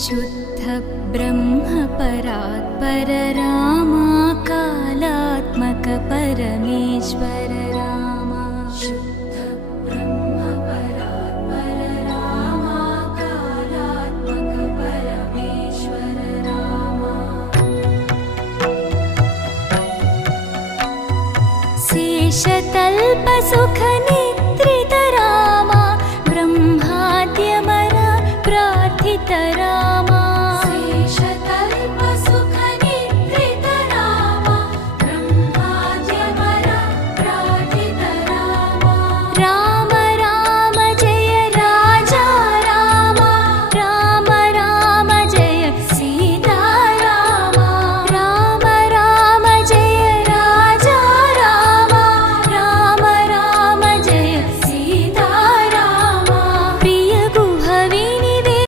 शुद्ध ब्रह्म परात्पर रामा कालात्मक परमेश्वर रामा शुद्ध ब्रह्म परात्पर रामा कालात्मक परमेश्वर रामा शेषतल्प सुख निद्रित रामा ब्रह्माद्यमर प्रार्थित रामा